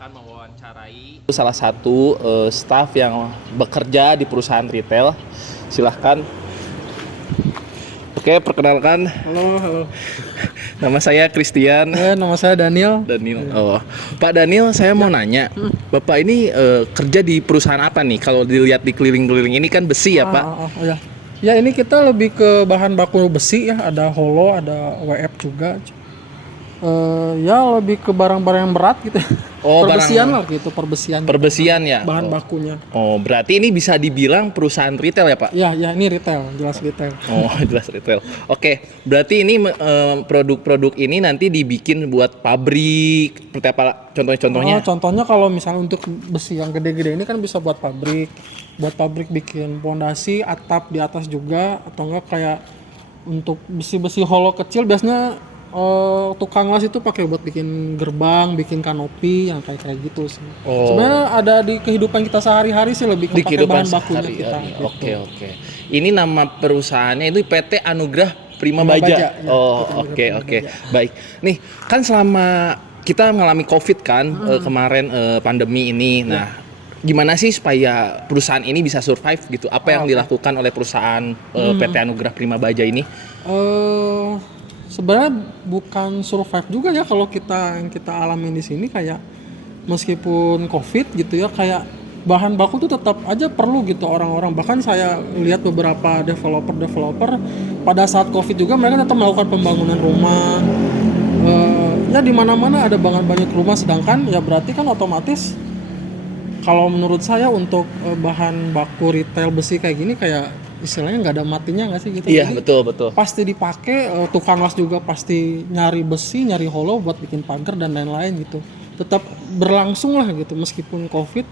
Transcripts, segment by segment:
akan mewawancarai salah satu staf yang bekerja di perusahaan retail. Silahkan. Oke, perkenalkan. Halo. Nama saya Christian. Nama saya Daniel. Oh, Pak Daniel, saya mau nanya, Bapak ini kerja di perusahaan apa nih? Kalau dilihat di keliling-keliling ini kan besi ya, Pak? Ya. Ya, ini kita lebih ke bahan baku besi ya, ada holo, ada WF juga. Ya lebih ke barang-barang yang berat gitu. Oh, perbesian lah gitu, perbesian. Perbesian ya. Bahan bakunya. Oh, berarti ini bisa dibilang perusahaan retail ya, Pak? Ya, ini retail, jelas retail. Oh, jelas retail. Oke, berarti ini produk-produk ini nanti dibikin buat pabrik, seperti apa contohnya? Contohnya kalau misalnya untuk besi yang gede-gede ini kan bisa buat pabrik. Buat pabrik bikin pondasi, atap di atas juga, atau enggak kayak untuk besi-besi holo kecil biasanya tukang las itu pakai buat bikin gerbang, bikin kanopi yang kayak gitu sih. Oh. Sebenarnya ada di kehidupan kita sehari-hari sih, lebih ke pakai bahan bakunya kita. Gitu. Oke. Ini nama perusahaannya itu PT Anugrah Prima Baja. Ya, Oke. Baik. Nih, kan selama kita mengalami Covid kan kemarin pandemi ini. Nah, gimana sih supaya perusahaan ini bisa survive gitu? Apa yang dilakukan oleh perusahaan PT Anugrah Prima Baja ini? Sebenarnya bukan survive juga ya kalau yang kita alamin di sini, kayak meskipun Covid gitu ya, kayak bahan baku tuh tetap aja perlu gitu orang-orang. Bahkan saya lihat beberapa developer pada saat Covid juga mereka tetap melakukan pembangunan rumah. Ya di mana-mana ada banyak rumah, sedangkan ya berarti kan otomatis kalau menurut saya untuk bahan baku retail besi kayak gini kayak istilahnya nggak ada matinya nggak sih gitu. Iya, jadi, betul. pasti dipakai, tukang las juga pasti nyari besi, nyari holo buat bikin pagar dan lain-lain gitu. Tetap berlangsung lah gitu meskipun Covid.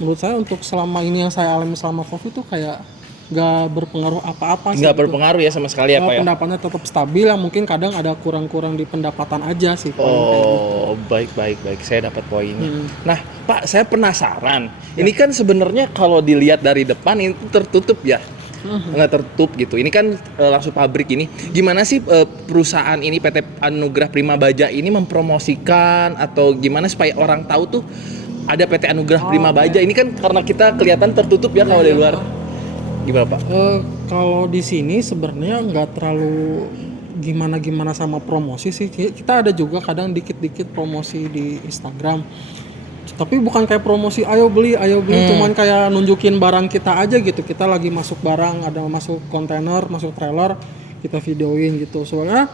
Menurut saya untuk selama ini yang saya alami selama Covid tuh kayak nggak berpengaruh apa-apa sih. Nggak berpengaruh ya sama sekali ya, Pak ya? Pendapatnya tetap stabil, yang mungkin kadang ada kurang-kurang di pendapatan aja sih. Oh, baik. Saya dapat poinnya. Nah, Pak, saya penasaran. Ini kan sebenarnya kalau dilihat dari depan itu tertutup ya. Nggak tertutup gitu. Ini kan langsung pabrik ini. Gimana sih perusahaan ini PT Anugrah Prima Baja ini mempromosikan atau gimana supaya orang tahu tuh ada PT Anugrah Prima Baja? Ini kan karena kita kelihatan tertutup ya kalau dari luar. Gimana, Pak? Kalau di sini sebenarnya nggak terlalu gimana sama promosi sih. Kita ada juga kadang dikit-dikit promosi di Instagram. Tapi bukan kayak promosi ayo beli, cuman kayak nunjukin barang kita aja gitu. Kita lagi masuk barang, ada masuk kontainer, masuk trailer, kita videoin gitu. Soalnya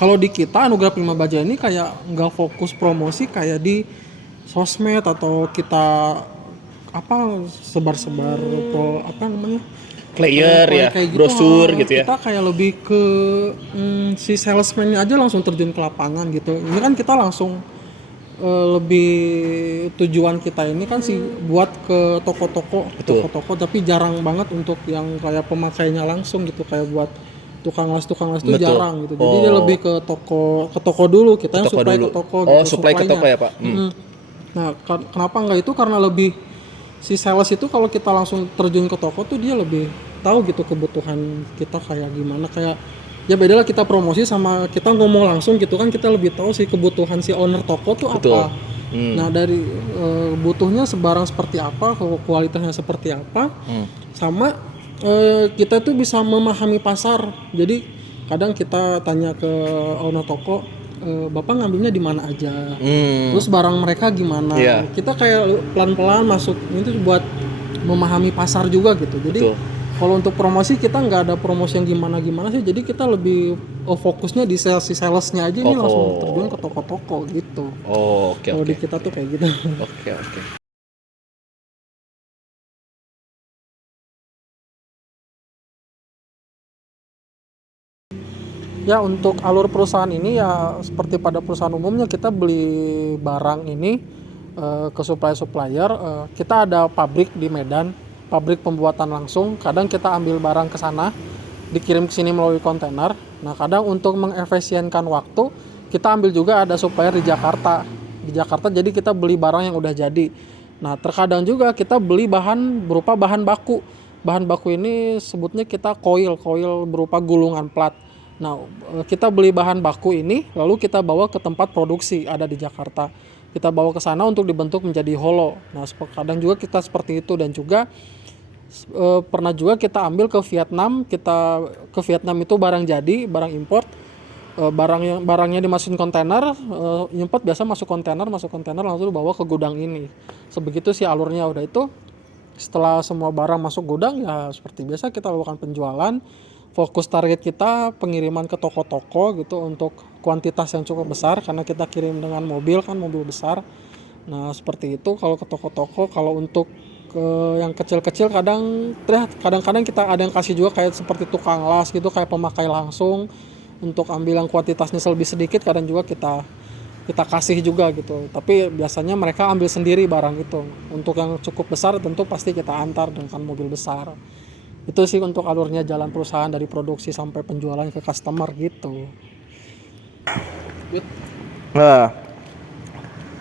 kalau di kita Anugrah Prima Baja ini kayak nggak fokus promosi kayak di sosmed atau kita sebar-sebar Player ya, kayak gitu. brosur gitu ya. Kita kayak lebih ke si salesman-nya aja langsung terjun ke lapangan gitu. Ini kan kita langsung lebih tujuan kita ini kan sih buat ke toko-toko, tapi jarang banget untuk yang kayak pemakainya langsung gitu, kayak buat tukang las tuh jarang gitu. Jadi dia lebih ke toko dulu, kita yang supply ke toko gitu. Supply ke toko ya, Pak. Nah, kenapa enggak itu? Karena lebih si sales itu kalau kita langsung terjun ke toko tuh dia lebih tahu gitu kebutuhan kita kayak gimana, kayak ya beda lah kita promosi sama kita ngomong langsung gitu kan, kita lebih tahu sih kebutuhan si owner toko tuh apa. Nah dari butuhnya sebarang seperti apa, kualitasnya seperti apa, sama kita tuh bisa memahami pasar. Jadi kadang kita tanya ke owner toko, Bapak ngambilnya di mana aja, terus barang mereka gimana. Kita kayak pelan-pelan masuk itu buat memahami pasar juga gitu. Jadi kalau untuk promosi kita nggak ada promosi yang gimana sih, jadi kita lebih fokusnya di salesnya aja, ini langsung terjun ke toko-toko gitu. Kalau di kita tuh kayak gitu. Oke. Ya untuk alur perusahaan ini ya seperti pada perusahaan umumnya, kita beli barang ini ke supplier. Kita ada pabrik di Medan, pabrik pembuatan langsung. Kadang kita ambil barang ke sana, dikirim ke sini melalui kontainer. Nah, kadang untuk mengefisienkan waktu, kita ambil juga ada supplier di Jakarta. Jadi kita beli barang yang udah jadi. Nah, terkadang juga kita beli bahan berupa bahan baku. Bahan baku ini sebutnya kita coil berupa gulungan plat. Nah, kita beli bahan baku ini lalu kita bawa ke tempat produksi ada di Jakarta. kita bawa ke sana untuk dibentuk menjadi holo. Nah, kadang juga kita seperti itu, dan juga pernah juga kita ambil ke Vietnam. Kita ke Vietnam itu barang jadi, barang import, barangnya dimasukin kontainer, import biasa masuk kontainer langsung dibawa ke gudang ini. Sebegitu sih alurnya. Udah itu setelah semua barang masuk gudang, ya seperti biasa kita lakukan penjualan. Fokus target kita pengiriman ke toko-toko gitu untuk kuantitas yang cukup besar, karena kita kirim dengan mobil besar. Nah, seperti itu kalau ke toko-toko. Kalau untuk yang kecil-kecil kadang-kadang kita ada yang kasih juga kayak seperti tukang las gitu, kayak pemakai langsung, untuk ambil yang kuantitasnya lebih sedikit. Kadang juga kita kasih juga gitu, tapi biasanya mereka ambil sendiri barang itu. Untuk yang cukup besar tentu pasti kita antar dengan mobil besar. Itu sih untuk alurnya jalan perusahaan dari produksi sampai penjualan ke customer gitu.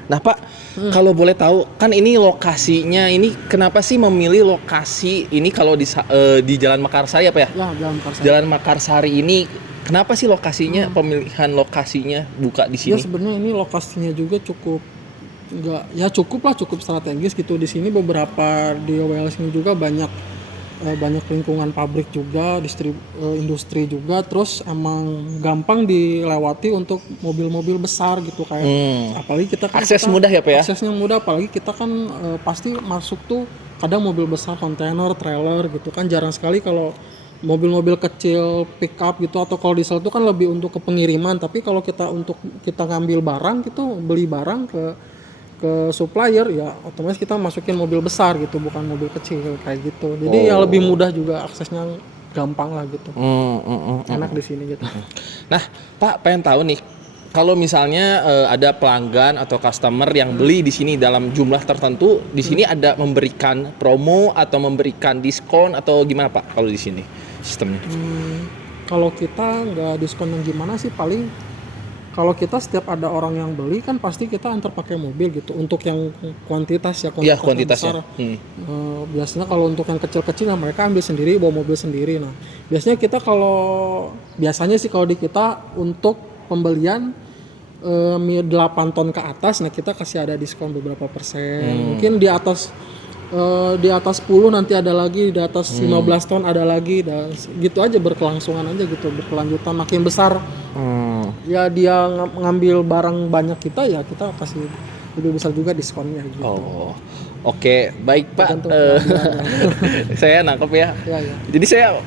Nah Pak, kalau boleh tahu, kan ini lokasinya, ini kenapa sih memilih lokasi ini kalau di Jalan Makarsari apa ya? Ya, Jalan Makarsari. Jalan Makarsari ini kenapa sih lokasinya, pemilihan lokasinya buka di sini? Ya sebenarnya ini lokasinya juga cukup strategis gitu. Di sini beberapa di Wales ini juga banyak lingkungan pabrik juga, industri juga, terus emang gampang dilewati untuk mobil-mobil besar gitu, kayak apalagi kita kan mudah ya Pak ya? Aksesnya mudah, apalagi kita kan pasti masuk tuh kadang mobil besar, kontainer, trailer gitu kan. Jarang sekali kalau mobil-mobil kecil pick up gitu, atau kalau diesel itu kan lebih untuk ke pengiriman. Tapi kalau kita ngambil barang gitu, beli barang ke supplier, ya otomatis kita masukin mobil besar gitu, bukan mobil kecil kayak gitu. Jadi ya lebih mudah juga, aksesnya gampang lah gitu. Enak di sini gitu. Nah Pak, pengen tahu nih, kalau misalnya ada pelanggan atau customer yang beli di sini dalam jumlah tertentu, di sini ada memberikan promo atau memberikan diskon atau gimana Pak kalau di sini sistemnya? Kalau kita nggak diskon yang gimana sih, paling kalau kita setiap ada orang yang beli kan pasti kita antar pakai mobil gitu. Untuk yang kuantitas kuantitasnya. Biasanya kalau untuk yang kecil-kecil ya mereka ambil sendiri, bawa mobil sendiri. Nah, biasanya sih kalau di kita untuk pembelian 8 ton ke atas, nah kita kasih ada diskon beberapa persen. Mungkin di atas 10 nanti ada lagi, di atas 15 ton ada lagi, dan gitu aja, berkelangsungan aja gitu, berkelanjutan. Makin besar ya dia ngambil barang banyak kita, ya kita kasih lebih besar juga diskonnya gitu. Oke, baik Pak. Saya nangkep ya. Ya. Jadi saya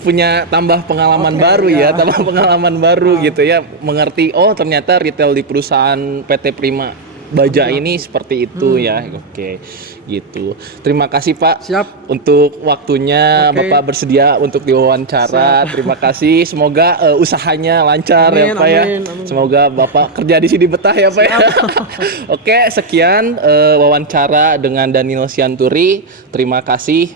punya tambah pengalaman baru ya, tambah pengalaman baru gitu ya, mengerti ternyata retail di perusahaan PT Prima Baja ini seperti itu ya. Oke, gitu. Terima kasih Pak. Siap. Untuk waktunya. Bapak bersedia untuk diwawancara. Siap. Terima kasih. Semoga usahanya lancar. Amin, ya Pak ya. amin. Semoga Bapak kerja di sini betah ya Pak ya. Oke, sekian wawancara dengan Daniel Sianturi. Terima kasih.